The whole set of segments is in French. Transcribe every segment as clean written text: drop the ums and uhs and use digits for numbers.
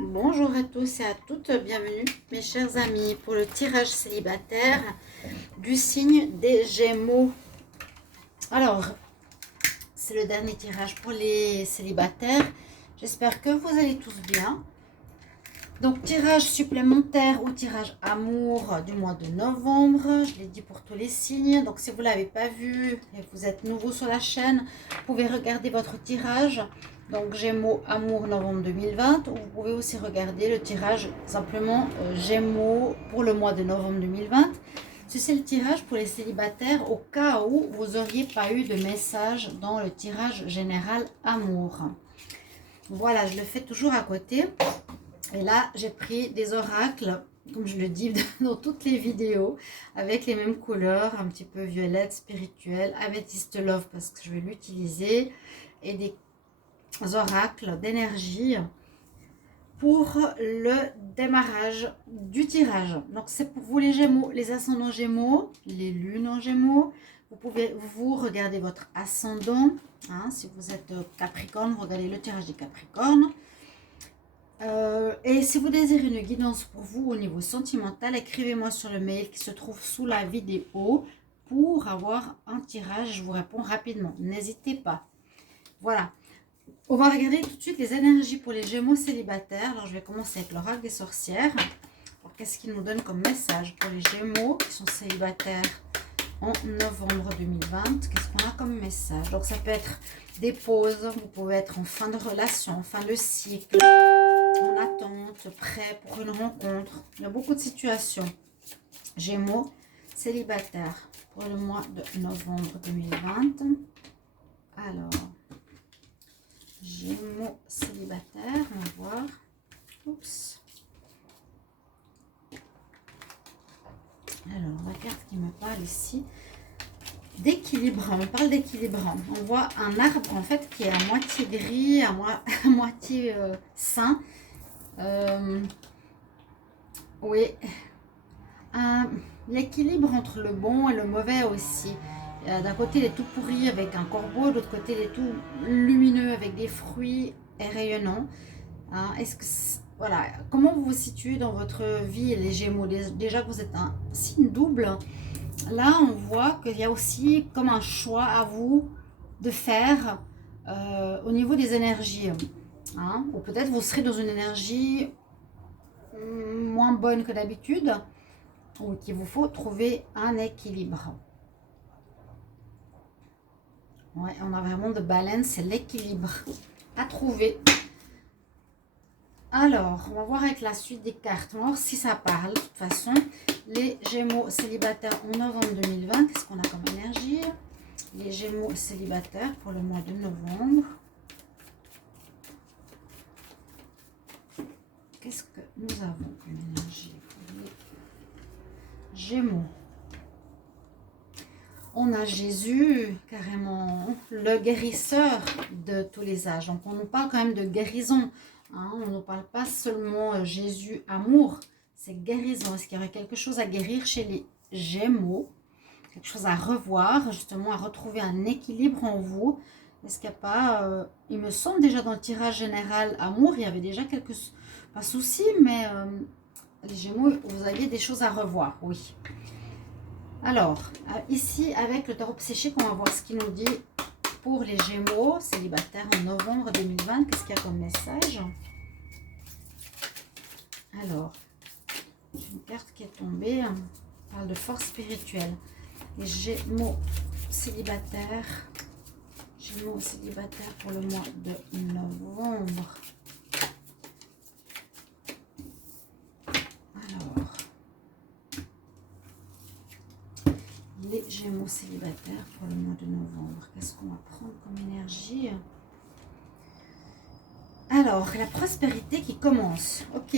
Bonjour à tous et à toutes, bienvenue mes chers amis pour le tirage célibataire du signe des Gémeaux. Alors, c'est le dernier tirage pour les célibataires. J'espère que vous allez tous bien. Donc, tirage supplémentaire ou tirage amour du mois de novembre. Je l'ai dit pour tous les signes. Donc, si vous ne l'avez pas vu et que vous êtes nouveau sur la chaîne, vous pouvez regarder votre tirage. Donc, Gémeaux, amour, novembre 2020. Ou vous pouvez aussi regarder le tirage simplement Gémeaux pour le mois de novembre 2020. Ceci est le tirage pour les célibataires au cas où vous n'auriez pas eu de message dans le tirage général amour. Voilà, je le fais toujours à côté. Et là, j'ai pris des oracles, comme je le dis dans toutes les vidéos, avec les mêmes couleurs, un petit peu violette, spirituelle, améthyste love parce que je vais l'utiliser, et des oracles d'énergie pour le démarrage du tirage. Donc, c'est pour vous les Gémeaux, les ascendants Gémeaux, les lunes en Gémeaux. Vous pouvez vous regarder votre ascendant. Hein, si vous êtes Capricorne, regardez le tirage des Capricornes. Et si vous désirez une guidance pour vous au niveau sentimental, écrivez-moi sur le mail qui se trouve sous la vidéo pour avoir un tirage. Je vous réponds rapidement. N'hésitez pas. Voilà. On va regarder tout de suite les énergies pour les Gémeaux célibataires. Alors, je vais commencer avec l'oracle des sorcières. Qu'est-ce qu'il nous donne comme message pour les Gémeaux qui sont célibataires en novembre 2020? Qu'est-ce qu'on a comme message? Donc, ça peut être des pauses. Vous pouvez être en fin de relation, en fin de cycle, en attente, prêt pour une rencontre. Il y a beaucoup de situations. Gémeaux célibataires pour le mois de novembre 2020. Alors, Gémeaux célibataires, on va voir. Oups. Alors, la carte qui me parle ici d'équilibrant. On parle d'équilibrant. On voit un arbre en fait qui est à moitié gris, à moitié sain. Oui, l'équilibre entre le bon et le mauvais aussi. D'un côté, il est tout pourri avec un corbeau, de l'autre côté, il est tout lumineux avec des fruits et rayonnants. Hein, voilà, comment vous vous situez dans votre vie, les Gémeaux? Déjà que vous êtes un signe double, là, on voit qu'il y a aussi comme un choix à vous de faire au niveau des énergies. Hein, ou peut-être vous serez dans une énergie moins bonne que d'habitude, ou qu'il vous faut trouver un équilibre. Ouais, on a vraiment de balance, c'est l'équilibre à trouver. Alors, on va voir avec la suite des cartes. On va voir si ça parle. De toute façon, les Gémeaux célibataires en novembre 2020, qu'est-ce qu'on a comme énergie? Les Gémeaux célibataires pour le mois de novembre. Qu'est-ce que nous avons comme énergie pour les Gémeaux? On a Jésus, carrément, le guérisseur de tous les âges. Donc, on nous parle quand même de guérison. Hein, on ne parle pas seulement Jésus, amour. C'est guérison. Est-ce qu'il y aurait quelque chose à guérir chez les Gémeaux? Quelque chose à revoir, justement, à retrouver un équilibre en vous? Est-ce qu'il n'y a pas... il me semble déjà dans le tirage général amour, il y avait déjà quelques... Pas soucis, mais les Gémeaux, vous aviez des choses à revoir, oui. Alors, ici, avec le tarot psychique, on va voir ce qu'il nous dit pour les Gémeaux célibataires en novembre 2020. Qu'est-ce qu'il y a comme message? Alors, une carte qui est tombée, on parle de force spirituelle. Les Gémeaux célibataires pour le mois de novembre. Alors, les Gémeaux célibataires pour le mois de novembre. Qu'est-ce qu'on va prendre comme énergie? Alors, la prospérité qui commence. Ok.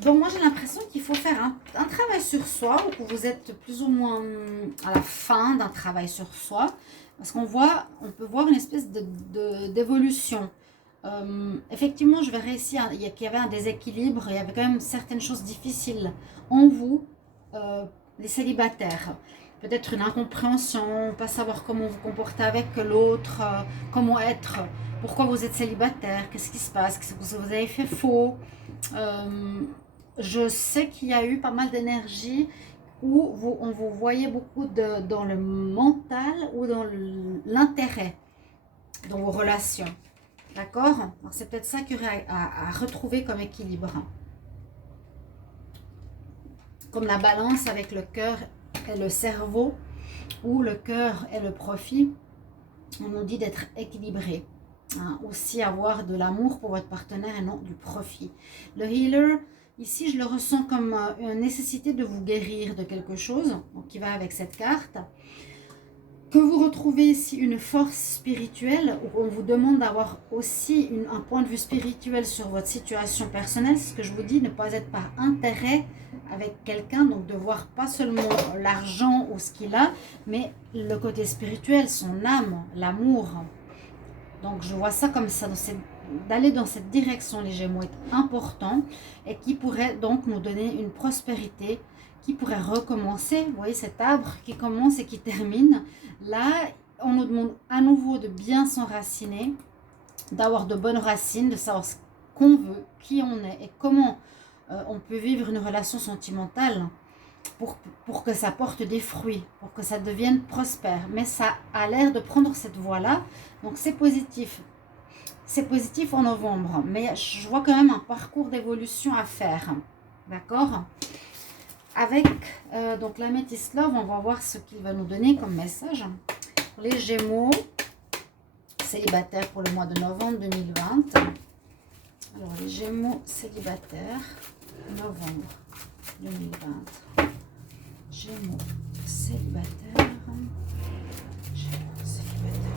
Donc, moi, j'ai l'impression qu'il faut faire un travail sur soi, ou que vous êtes plus ou moins à la fin d'un travail sur soi. Parce qu'on peut voir une espèce d'évolution. Effectivement, je verrais ici qu'il y avait un déséquilibre. Il y avait quand même certaines choses difficiles en vous, les célibataires. peut-être une incompréhension, pas savoir comment vous comporter avec l'autre, comment être, pourquoi vous êtes célibataire, qu'est-ce qui se passe, qu'est-ce que vous avez fait faux. Je sais qu'il y a eu pas mal d'énergie où on vous voyait beaucoup dans le mental ou dans l'intérêt dans vos relations. D'accord? C'est peut-être ça qu'il y aurait à retrouver comme équilibre. Comme la balance avec le cœur et le cerveau, ou le cœur et le profit, on nous dit d'être équilibré. Hein, aussi avoir de l'amour pour votre partenaire et non du profit. Le healer, ici je le ressens comme une nécessité de vous guérir de quelque chose, donc qui va avec cette carte. Que vous retrouvez ici une force spirituelle, où on vous demande d'avoir aussi un point de vue spirituel sur votre situation personnelle. C'est ce que je vous dis, ne pas être par intérêt avec quelqu'un, donc de voir pas seulement l'argent ou ce qu'il a, mais le côté spirituel, son âme, l'amour. Donc je vois ça comme ça, d'aller dans cette direction, les Gémeaux, est important et qui pourrait donc nous donner une prospérité, qui pourrait recommencer. Vous voyez cet arbre qui commence et qui termine. Là, on nous demande à nouveau de bien s'enraciner, d'avoir de bonnes racines, de savoir ce qu'on veut, qui on est et comment on peut vivre une relation sentimentale pour que ça porte des fruits, pour que ça devienne prospère. Mais ça a l'air de prendre cette voie-là, donc c'est positif. C'est positif en novembre, mais je vois quand même un parcours d'évolution à faire. D'accord? Avec donc l'améthyste love, on va voir ce qu'il va nous donner comme message. Pour les Gémeaux, célibataires pour le mois de novembre 2020. Alors les Gémeaux célibataires, novembre 2020. Gémeaux célibataires. Gémeaux célibataires.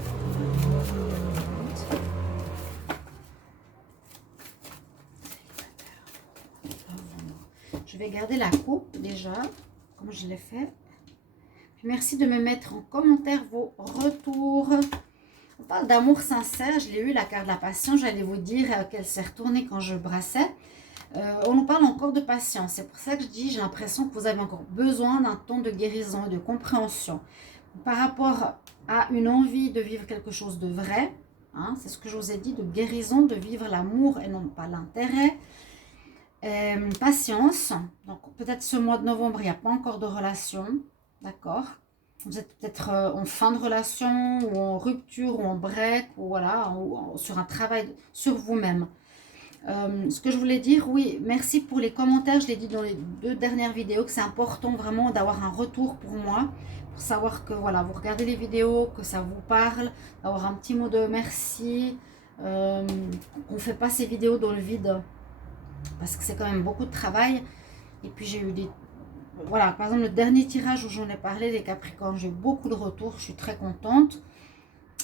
Je vais garder la coupe déjà, comme je l'ai fait. Puis merci de me mettre en commentaire vos retours. On parle d'amour sincère. Je l'ai eu, la carte de la patience. J'allais vous dire qu'elle s'est retournée quand je brassais. On nous parle encore de patience. C'est pour ça que je dis, j'ai l'impression que vous avez encore besoin d'un temps de guérison et de compréhension. Par rapport à une envie de vivre quelque chose de vrai, hein, c'est ce que je vous ai dit, de guérison, de vivre l'amour et non pas l'intérêt. Patience. Donc peut-être ce mois de novembre, il n'y a pas encore de relation. D'accord? Vous êtes peut-être en fin de relation, ou en rupture, ou en break, ou voilà, ou sur un travail sur vous-même. Ce que je voulais dire, oui, merci pour les commentaires. Je l'ai dit dans les 2 dernières vidéos que c'est important vraiment d'avoir un retour pour moi, pour savoir que voilà, vous regardez les vidéos, que ça vous parle, d'avoir un petit mot de merci, qu'on ne fait pas ces vidéos dans le vide, parce que c'est quand même beaucoup de travail. Et puis j'ai eu des... Voilà, par exemple le dernier tirage où j'en ai parlé, les Capricornes, j'ai eu beaucoup de retours, je suis très contente.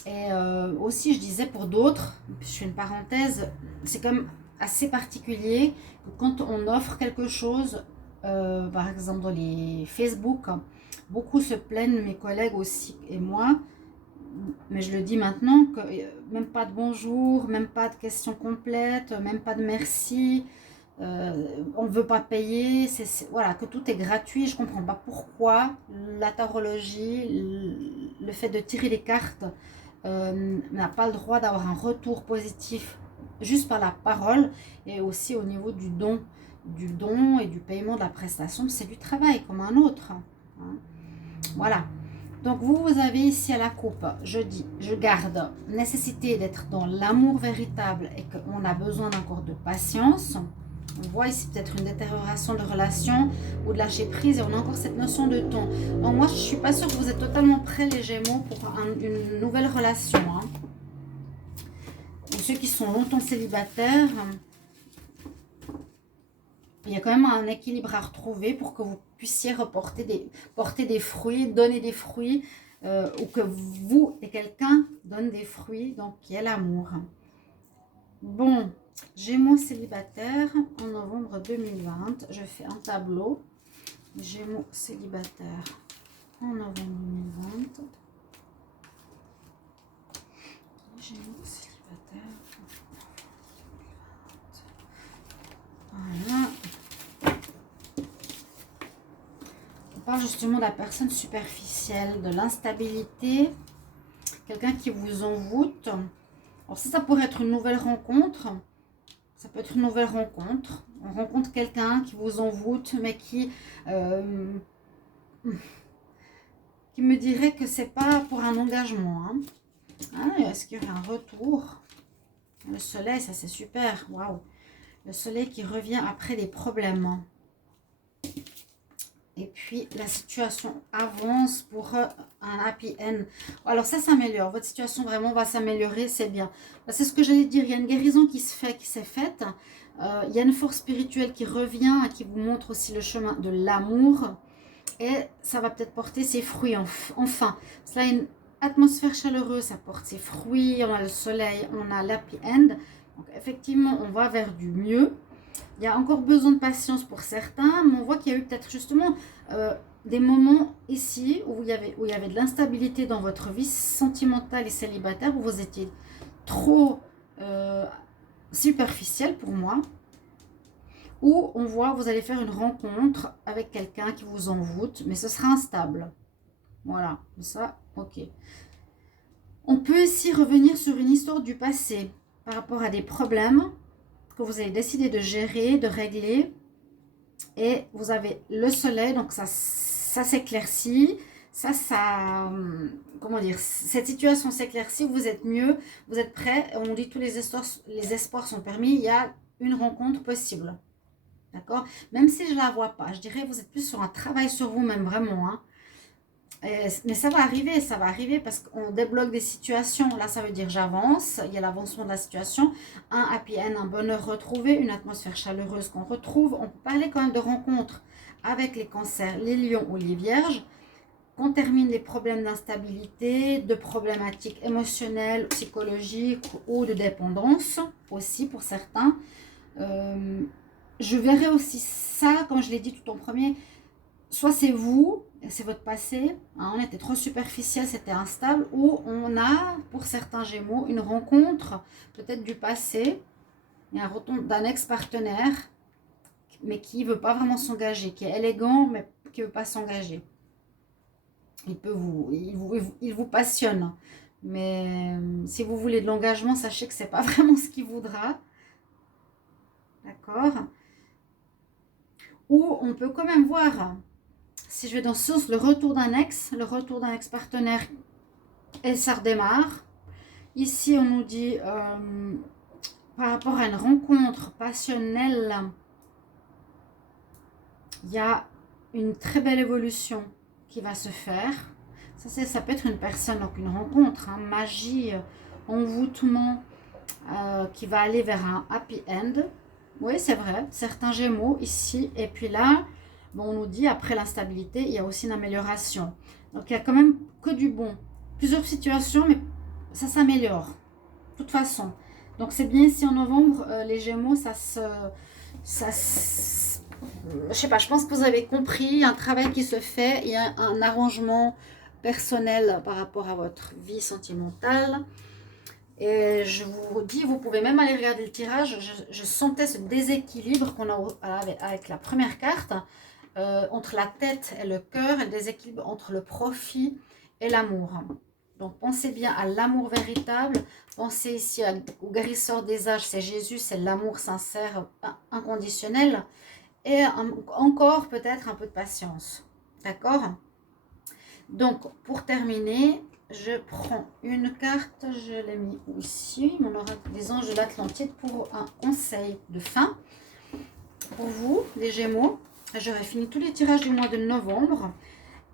Et aussi je disais pour d'autres, je fais une parenthèse, c'est quand même assez particulier que quand on offre quelque chose, par exemple dans les Facebook, beaucoup se plaignent, mes collègues aussi et moi, mais je le dis maintenant, que même pas de bonjour, même pas de questions complètes, même pas de merci, on ne veut pas payer, voilà, que tout est gratuit. Je ne comprends pas pourquoi la tarologie, le fait de tirer les cartes, n'a pas le droit d'avoir un retour positif juste par la parole, et aussi au niveau du don et du paiement de la prestation. C'est du travail comme un autre, hein. Voilà. Donc vous avez ici à la coupe, je dis, je garde nécessité d'être dans l'amour véritable et qu'on a besoin encore de patience. On voit ici peut-être une détérioration de relation ou de lâcher prise, et on a encore cette notion de temps. Donc moi je ne suis pas sûre que vous êtes totalement prêts les Gémeaux pour une nouvelle relation, hein. Pour ceux qui sont longtemps célibataires, il y a quand même un équilibre à retrouver pour que vous puissiez porter des fruits, donner des fruits, ou que vous et quelqu'un donne des fruits, donc qui est l'amour. Bon, Gémeaux célibataire en novembre 2020. Je fais un tableau. Gémeaux célibataire en novembre 2020. Gémeaux célibataire. Voilà. On parle justement de la personne superficielle, de l'instabilité, quelqu'un qui vous envoûte. Alors ça pourrait être une nouvelle rencontre. Ça peut être une nouvelle rencontre. On rencontre quelqu'un qui vous envoûte, mais qui me dirait que c'est pas pour un engagement. Hein. Ah, est-ce qu'il y aurait un retour? Le soleil, ça c'est super. Waouh! Le soleil qui revient après les problèmes. Et puis, la situation avance pour un happy end. Alors, ça s'améliore. Votre situation vraiment va s'améliorer. C'est bien. C'est ce que j'allais dire. Il y a une guérison qui s'est faite. Il y a une force spirituelle qui revient, qui vous montre aussi le chemin de l'amour. Et ça va peut-être porter ses fruits enfin. Cela est une atmosphère chaleureuse. Ça porte ses fruits. On a le soleil. On a l'happy end. Donc, effectivement, on va vers du mieux. Il y a encore besoin de patience pour certains, mais on voit qu'il y a eu peut-être justement des moments ici où il y avait de l'instabilité dans votre vie sentimentale et célibataire, où vous étiez trop superficiel pour moi, où on voit que vous allez faire une rencontre avec quelqu'un qui vous envoûte, mais ce sera instable. Voilà, ça, ok. On peut ici revenir sur une histoire du passé par rapport à des problèmes que vous avez décidé de gérer, de régler. Et vous avez le soleil, donc ça s'éclaircit. Comment dire, cette situation s'éclaircit, vous êtes mieux, vous êtes prêts. On dit tous les espoirs sont permis, il y a une rencontre possible. D'accord? Même si je ne la vois pas, je dirais vous êtes plus sur un travail sur vous-même, vraiment. Hein. Mais ça va arriver parce qu'on débloque des situations. Là, ça veut dire j'avance, il y a l'avancement de la situation, un happy end, un bonheur retrouvé, une atmosphère chaleureuse qu'on retrouve. On peut parler quand même de rencontres avec les cancers, les lions ou les vierges. Qu'on termine les problèmes d'instabilité, de problématiques émotionnelles, psychologiques ou de dépendance aussi pour certains. Je verrai aussi ça, comme je l'ai dit tout en premier, soit c'est vous, c'est votre passé, hein, on était trop superficiel, c'était instable, ou on a, pour certains Gémeaux, une rencontre peut-être du passé, et un retour d'un ex-partenaire, mais qui ne veut pas vraiment s'engager, qui est élégant, mais qui ne veut pas s'engager. Il vous passionne, mais si vous voulez de l'engagement, sachez que ce n'est pas vraiment ce qu'il voudra. D'accord? Ou on peut quand même voir... Si je vais dans ce sens, le retour d'un ex-partenaire, et ça redémarre. Ici, on nous dit, par rapport à une rencontre passionnelle, il y a une très belle évolution qui va se faire. Ça peut être une personne, donc une rencontre, hein, magie, envoûtement, qui va aller vers un happy end. Oui, c'est vrai, certains Gémeaux ici, et puis là... Bon, on nous dit, après l'instabilité, il y a aussi une amélioration. Donc, il y a quand même que du bon. Plusieurs situations, mais ça s'améliore. De toute façon. Donc, c'est bien si en novembre, les Gémeaux, je sais pas, je pense que vous avez compris. Il y a un travail qui se fait. Il y a un arrangement personnel par rapport à votre vie sentimentale. Et je vous dis, vous pouvez même aller regarder le tirage. Je sentais ce déséquilibre qu'on a avec la première carte. Entre la tête et le cœur, et le déséquilibre entre le profit et l'amour. Donc, pensez bien à l'amour véritable. Pensez ici au guérisseur des âges, c'est Jésus, c'est l'amour sincère, inconditionnel. Et encore peut-être un peu de patience. D'accord? Donc, pour terminer, je prends une carte, je l'ai mis ici, mon oracle des anges de l'Atlantide, pour un conseil de fin. Pour vous, les Gémeaux. J'aurai fini tous les tirages du mois de novembre.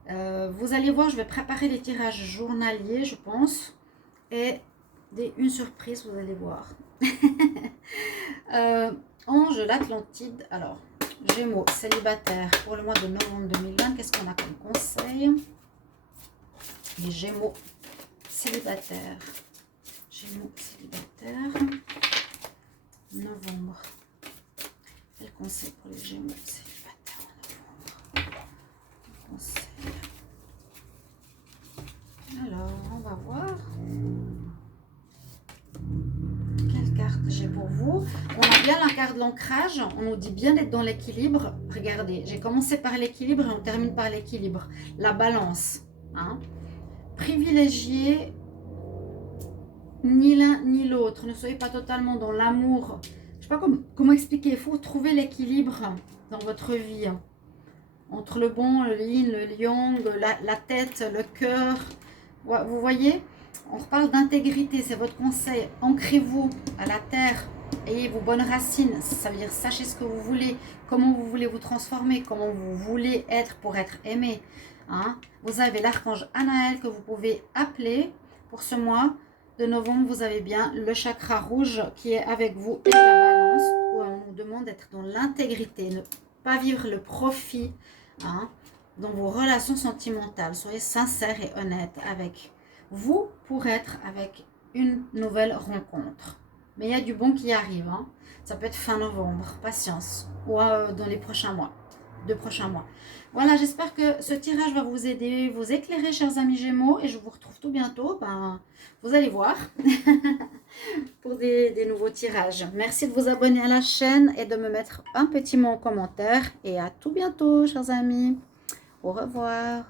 Vous allez voir, je vais préparer les tirages journaliers, je pense. Et une surprise, vous allez voir. Ange de l'Atlantide. Alors, Gémeaux, célibataire pour le mois de novembre 2020. Qu'est-ce qu'on a comme conseil? Les Gémeaux, célibataire. Gémeaux, célibataire. Novembre. Quel conseil pour les Gémeaux célibataires? Alors, on va voir quelle carte j'ai pour vous. On a bien la carte de l'ancrage, on nous dit bien d'être dans l'équilibre. Regardez, j'ai commencé par l'équilibre et on termine par l'équilibre. La balance. Hein. Privilégiez ni l'un ni l'autre. Ne soyez pas totalement dans l'amour. Je ne sais pas comment expliquer. Il faut trouver l'équilibre dans votre vie. Entre le bon, le yin, le yang, la tête, le cœur. Vous voyez, on reparle d'intégrité. C'est votre conseil. Ancrez-vous à la terre. Ayez vos bonnes racines. Ça veut dire sachez ce que vous voulez. Comment vous voulez vous transformer. Comment vous voulez être pour être aimé. Hein? Vous avez l'archange Anaël que vous pouvez appeler pour ce mois de novembre. Vous avez bien le chakra rouge qui est avec vous et la balance où on nous demande d'être dans l'intégrité, ne pas vivre le profit hein, dans vos relations sentimentales. Soyez sincères et honnêtes avec vous pour être avec une nouvelle rencontre. Mais il y a du bon qui arrive. Hein. Ça peut être fin novembre, patience, ou dans les prochains mois. 2 prochains mois. Voilà, j'espère que ce tirage va vous aider, vous éclairer, chers amis Gémeaux. Et je vous retrouve tout bientôt. Ben, vous allez voir pour des nouveaux tirages. Merci de vous abonner à la chaîne et de me mettre un petit mot en commentaire. Et à tout bientôt, chers amis. Au revoir.